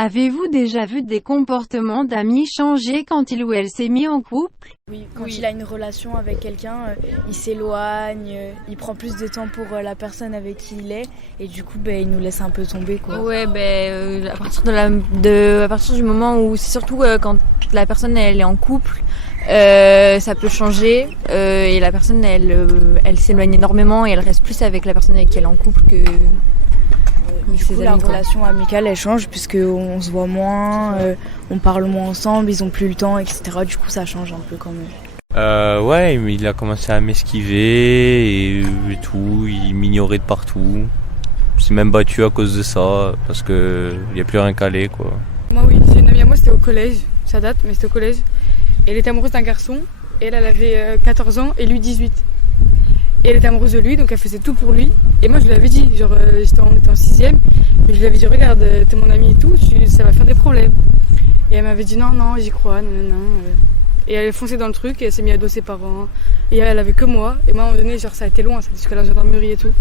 Avez-vous déjà vu des comportements d'amis changer quand il ou elle s'est mis en couple? Oui, quand il a une relation avec quelqu'un, il s'éloigne, il prend plus de temps pour la personne avec qui il est et du coup il nous laisse un peu tomber quoi. Ouais, à partir à partir du moment où c'est surtout quand la personne elle est en couple, ça peut changer et la personne elle s'éloigne énormément et elle reste plus avec la personne avec qui elle est en couple que Du coup, la relation amicale elle change puisqu'on se voit moins, on parle moins ensemble, ils ont plus le temps, etc. Du coup ça change un peu quand même. Ouais, il a commencé à m'esquiver et tout, il m'ignorait de partout. Je suis même battu à cause de ça, parce que il n'y a plus rien calé quoi. Moi oui, j'ai une amie à moi, c'était au collège, ça date, mais c'était au collège. Et elle était amoureuse d'un garçon, et elle avait 14 ans et lui 18. Et elle était amoureuse de lui, donc elle faisait tout pour lui. Et moi je lui avais dit, genre on était en 6ème, mais je lui avais dit regarde, t'es mon ami et tout, ça va faire des problèmes. Et elle m'avait dit non, j'y crois, non. Et elle est foncée dans le truc et elle s'est mise à dos ses parents. Et elle avait que moi, et moi à un moment donné, genre ça a été loin, ça jusqu'à la gendarmerie et tout.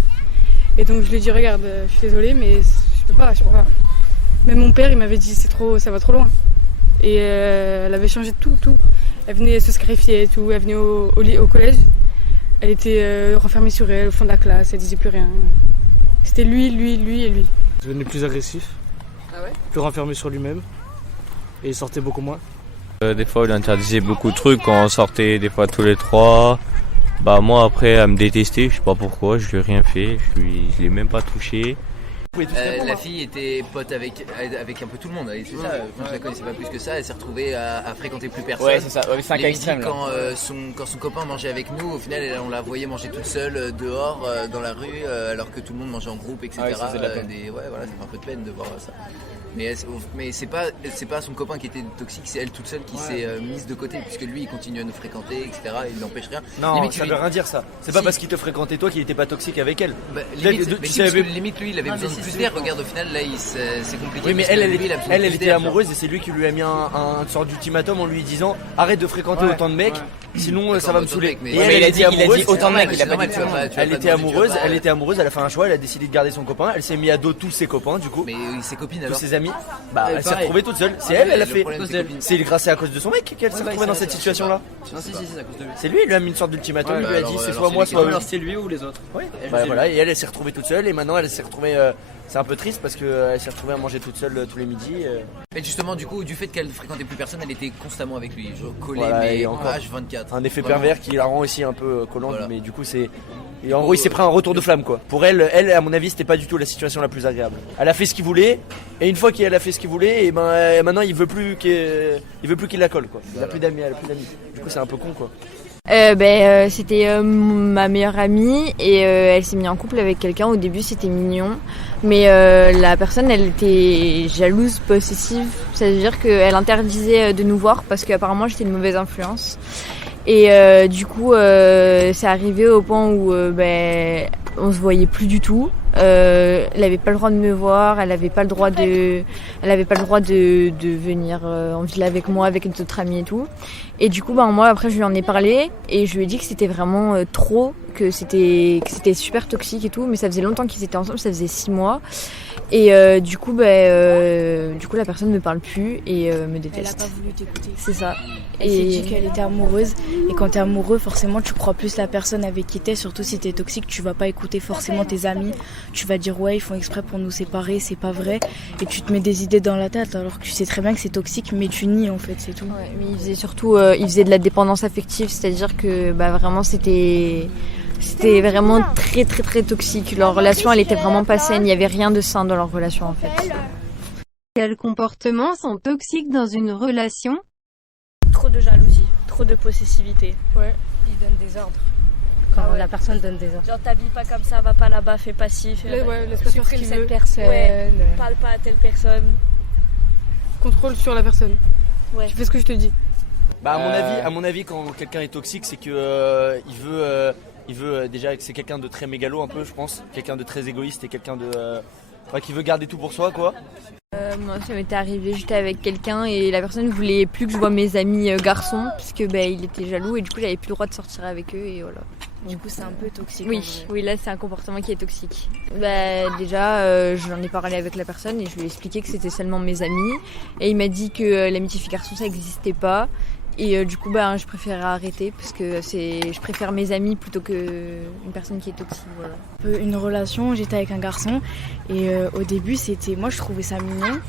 Et donc je lui ai dit regarde, je suis désolée, mais je peux pas. Mais mon père il m'avait dit ça va trop loin. Et elle avait changé de tout. Elle venait se scarifier et tout, elle venait au collège. Elle était renfermée sur elle, au fond de la classe, elle disait plus rien. C'était lui et lui. Il devenait plus agressif, plus renfermé sur lui-même, et il sortait beaucoup moins. Des fois, il interdisait beaucoup de trucs quand on sortait, des fois tous les trois. Bah moi après, elle me détestait, je sais pas pourquoi, je lui ai rien fait, je l'ai même pas touché. La fille était pote avec un peu tout le monde, c'est ça, je la connaissais pas plus que ça, elle s'est retrouvée à fréquenter plus personne. Ouais, c'est ça, c'est un cas extrême. Quand son copain mangeait avec nous, au final on la voyait manger toute seule dehors dans la rue alors que tout le monde mangeait en groupe, etc. Ça faisait de la peine. Voilà, ça fait un peu de peine de voir ça. Mais c'est pas son copain qui était toxique, c'est elle toute seule qui s'est mise de côté puisque lui il continue à nous fréquenter, etc. Il n'empêche rien. Non, limite, ça veut rien dire ça. C'est pas parce qu'il te fréquentait toi qu'il était pas toxique avec elle. Limite lui il avait besoin de plus d'air. Regarde au final là c'est compliqué. Oui mais elle était amoureuse et c'est lui qui lui a mis un sorte d'ultimatum en lui disant arrête de fréquenter autant de mecs, sinon ça va me saouler. Et elle a dit autant de mecs, il a pas dit elle était amoureuse, elle a fait un choix, elle a décidé de garder son copain, elle s'est mis à dos tous ses copains du coup. Mais ses copines alors. Tous ses amis. Bah elle s'est retrouvée toute seule. C'est elle a fait. C'est grâce à cause de son mec qu'elle s'est retrouvée dans cette situation là. Non si c'est à cause de lui. C'est lui, il lui a mis une sorte d'ultimatum, il lui a dit c'est soit moi soit eux. C'est lui ou les autres. Oui. Voilà, et elle s'est retrouvée toute seule et maintenant elle s'est retrouvée. C'est un peu triste parce qu'elle s'est retrouvée à manger toute seule tous les midis. Et justement, du coup, du fait qu'elle fréquentait plus personne, elle était constamment avec lui, collée, voilà, mais en H24. Un effet pervers qui la rend aussi un peu collante, mais du coup, c'est. Et en gros, il s'est pris un retour de flamme, quoi. Pour elle, à mon avis, c'était pas du tout la situation la plus agréable. Elle a fait ce qu'il voulait, et une fois qu'elle a fait ce qu'il voulait, et maintenant, il veut plus qu'il la colle, quoi. Il a plus d'amis, Du coup, c'est un peu con, quoi. C'était ma meilleure amie et elle s'est mise en couple avec quelqu'un. Au début c'était mignon, mais la personne elle était jalouse, possessive, ça veut dire qu'elle interdisait de nous voir parce qu'apparemment j'étais une mauvaise influence. Et du coup c'est arrivé au point où on se voyait plus du tout. Elle avait pas le droit de me voir, elle avait pas le droit de venir en ville avec moi, avec d'autres amis et tout. Et du coup, moi après je lui en ai parlé et je lui ai dit que c'était vraiment trop, que c'était super toxique et tout. Mais ça faisait longtemps qu'ils étaient ensemble, ça faisait 6 mois. Et du coup la personne me parle plus et me déteste. Elle a pas voulu t'écouter. C'est ça. Elle s'est dit qu'elle était amoureuse et quand t'es amoureux forcément tu crois plus la personne avec qui t'es, surtout si t'es toxique tu vas pas écouter forcément tes amis, tu vas dire ouais ils font exprès pour nous séparer, c'est pas vrai et tu te mets des idées dans la tête alors que tu sais très bien que c'est toxique mais tu nies en fait, c'est tout. Ouais, mais il faisait surtout il faisait de la dépendance affective, c'est-à-dire que vraiment c'était vraiment très très très toxique. Leur relation elle était vraiment pas saine, il y avait rien de sain dans leur relation en fait. Quels comportements sont toxiques dans une relation? Trop de jalousie, trop de possessivité. Ouais. Ils donnent des ordres. Quand la personne donne des ordres. Genre t'habilles pas comme ça, va pas là-bas, fais pas ci, laisse pas faire ce qu'il veut. cette personne, parle pas à telle personne. Contrôle sur la personne. Ouais. Tu fais ce que je te dis. À mon avis, quand quelqu'un est toxique, c'est que il veut déjà que c'est quelqu'un de très mégalo un peu, je pense, quelqu'un de très égoïste et quelqu'un de qui veut garder tout pour soi, quoi. Moi ça m'était arrivé, j'étais avec quelqu'un et la personne voulait plus que je vois mes amis garçons puisque il était jaloux et du coup j'avais plus le droit de sortir avec eux et voilà. Du coup, c'est un peu toxique. Oui, là c'est un comportement qui est toxique. Déjà, j'en ai parlé avec la personne et je lui ai expliqué que c'était seulement mes amis. Et il m'a dit que l'amitié fille-garçon ça n'existait pas. Et du coup, je préfère arrêter parce que je préfère mes amis plutôt qu'une personne qui est toxique. Voilà. Une relation, j'étais avec un garçon et au début, moi je trouvais ça mignon.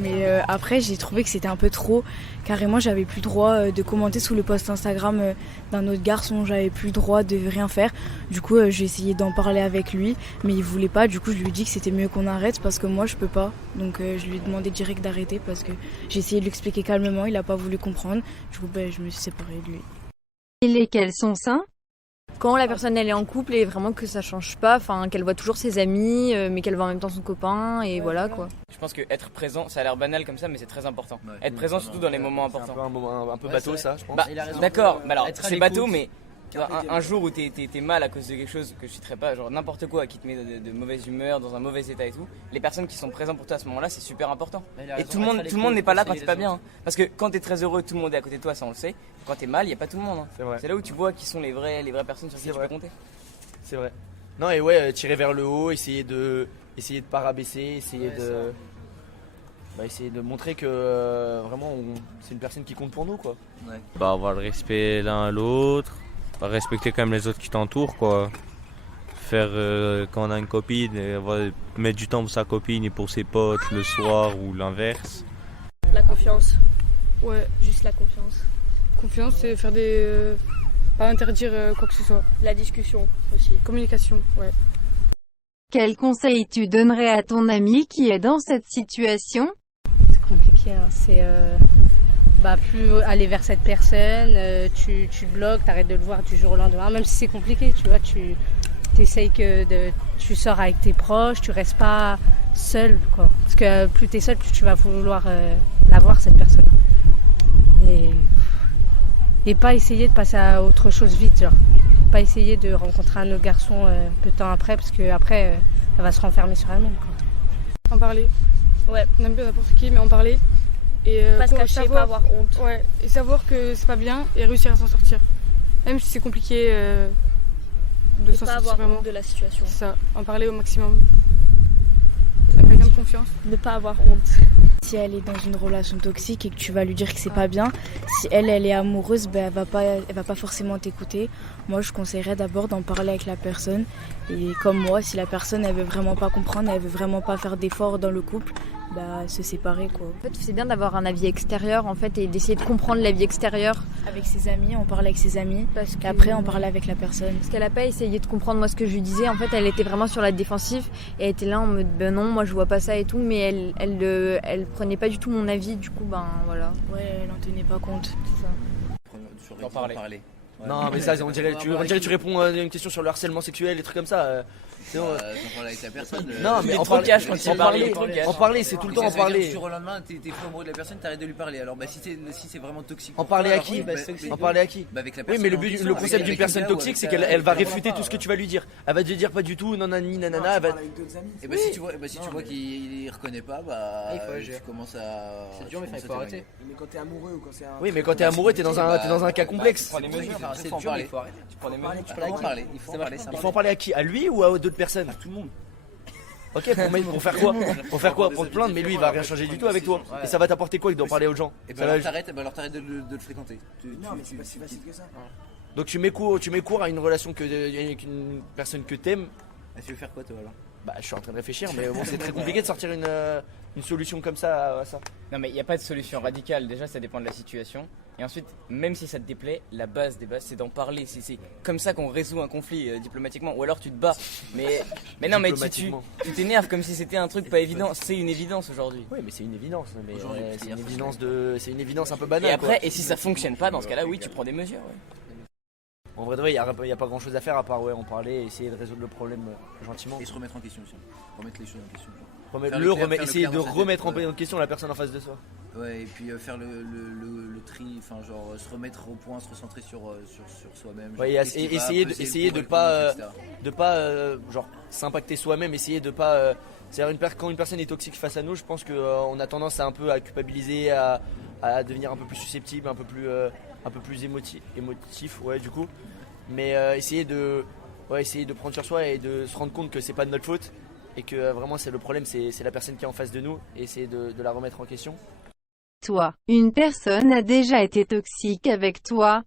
Mais après, j'ai trouvé que c'était un peu trop. Carrément, j'avais plus le droit de commenter sous le post Instagram d'un autre garçon. J'avais plus le droit de rien faire. Du coup, j'ai essayé d'en parler avec lui, mais il voulait pas. Du coup, je lui ai dit que c'était mieux qu'on arrête parce que moi, je peux pas. Donc, je lui ai demandé direct d'arrêter parce que j'ai essayé de lui expliquer calmement. Il a pas voulu comprendre. Du coup, je me suis séparée de lui. Et lesquels sont sains? Quand la personne elle est en couple et vraiment que ça change pas, enfin qu'elle voit toujours ses amis, mais qu'elle voit en même temps son copain et voilà quoi. Je pense que être présent, ça a l'air banal comme ça, mais c'est très important. Être présent surtout dans les moments importants. C'est un peu bateau ça, je pense. D'accord, alors c'est bateau, mais un jour où t'es mal à cause de quelque chose que je citerai pas, genre n'importe quoi qui te met de mauvaise humeur, dans un mauvais état et tout, les personnes qui sont présentes pour toi à ce moment-là, c'est super important. Et tout le monde n'est pas là quand t'es pas bien. Parce que quand t'es très heureux, tout le monde est à côté de toi, ça on le sait. Quand t'es mal, y a pas tout le monde. C'est là où tu vois qui sont les vraies personnes sur qui tu peux compter. C'est vrai. Non et ouais, tirer vers le haut, essayer de pas rabaisser, essayer de montrer que vraiment c'est une personne qui compte pour nous quoi. Avoir le respect l'un à l'autre. Respecter quand même les autres qui t'entourent quoi. Faire quand on a une copine, mettre du temps pour sa copine et pour ses potes le soir ou l'inverse. La confiance. Ouais, Juste la confiance. confiance, c'est faire des... pas interdire quoi que ce soit. La discussion aussi. Communication, ouais. Quel conseil tu donnerais à ton ami qui est dans cette situation? C'est compliqué, hein. C'est plus aller vers cette personne, tu bloques, t'arrêtes de le voir du jour au lendemain, même si c'est compliqué, tu vois, tu sors avec tes proches, tu restes pas seul, quoi. Parce que plus t'es seul, plus tu vas vouloir la voir, cette personne. Et pas essayer de passer à autre chose vite, genre. Pas essayer de rencontrer un autre garçon peu de temps après, parce que après, elle va se renfermer sur elle-même, quoi. En parler. Ouais. N'importe qui, mais en parler. Et pas se cacher, pas avoir honte. Ouais, et savoir que c'est pas bien et réussir à s'en sortir. Même si c'est compliqué de s'en sortir avoir vraiment. Honte de la situation. C'est ça, en parler au maximum. À quelqu'un de confiance. Ne pas avoir honte. Si elle est dans une relation toxique et que tu vas lui dire que c'est pas bien, si elle est amoureuse, elle va pas forcément t'écouter. Moi, je conseillerais d'abord d'en parler avec la personne. Et comme moi, si la personne elle veut vraiment pas comprendre, elle veut vraiment pas faire d'efforts dans le couple, se séparer quoi. En fait, c'est bien d'avoir un avis extérieur en fait et d'essayer de comprendre l'avis extérieur. Avec ses amis, on parle avec ses amis, et après on parle avec la personne. Parce qu'elle a pas essayé de comprendre moi ce que je lui disais. En fait, elle était vraiment sur la défensive et elle était là en mode non, moi je vois pas ça et tout, mais elle prenait pas du tout mon avis. Du coup, voilà. Ouais, elle en tenait pas compte. C'est ça. D'en parler. Non mais ça on dirait tu réponds à une question sur le harcèlement sexuel, des trucs comme ça. T'en parles avec la personne. Non mais en parler, c'est tout le temps en parler. Du jour au lendemain, t'es fou amoureux de la personne, t'arrêtes de lui parler. Alors si c'est vraiment toxique. En parler à qui? En parler à qui? Avec la personne. Oui mais le concept d'une personne toxique c'est qu'elle va réfuter tout ce que tu vas lui dire. Elle va te dire pas du tout, nanani nanana. Et si tu vois qu'il reconnaît pas, tu commences à. C'est dur mais il faut arrêter. Mais quand t'es amoureux ou quand c'est un... Oui mais quand t'es amoureux t'es dans un cas complexe. Tu prends des mesures, c'est dur, il faut arrêter. Tu prends des mesures, tu peux en parler. Il faut en parler. Il faut en parler à qui? À lui ou à d'autres personnes? À tout le monde. Ok, pour faire quoi? Pour te plaindre, mais lui il va rien changer du tout avec toi. Et ça va t'apporter quoi d'en parler aux gens? Et alors t'arrêtes de le fréquenter. Non mais c'est pas si facile que ça. Donc tu mets court à une relation avec une personne que t'aimes. Tu veux faire quoi toi alors? Je suis en train de réfléchir, mais bon, c'est très compliqué de sortir une solution comme ça à ça. Non mais il n'y a pas de solution radicale, déjà ça dépend de la situation. Et ensuite, même si ça te déplaît, la base des bases c'est d'en parler. C'est comme ça qu'on résout un conflit diplomatiquement. Ou alors tu te bats. Mais non mais tu t'énerves comme si c'était un truc pas évident. C'est une évidence aujourd'hui. Oui mais c'est une évidence. C'est une évidence un peu banale. Et après, et si ça fonctionne pas, dans ce cas-là, oui tu prends des mesures. En vrai, il n'y a pas grand chose à faire à part en parler et essayer de résoudre le problème gentiment. Et se remettre en question aussi. Remettre les choses en question. Essayer de remettre en question la personne en face de soi. Ouais, et puis faire le tri, enfin genre se remettre au point, se recentrer sur soi-même. Ouais, et essayer de pas genre s'impacter soi-même, essayer de pas. C'est-à-dire quand une personne est toxique face à nous, je pense qu'on a tendance à un peu à culpabiliser, à devenir un peu plus susceptible, un peu plus émotif, ouais du coup. Mais essayer de prendre sur soi et de se rendre compte que c'est pas de notre faute et que vraiment c'est le problème, c'est la personne qui est en face de nous et essayer de la remettre en question. Toi, une personne a déjà été toxique avec toi,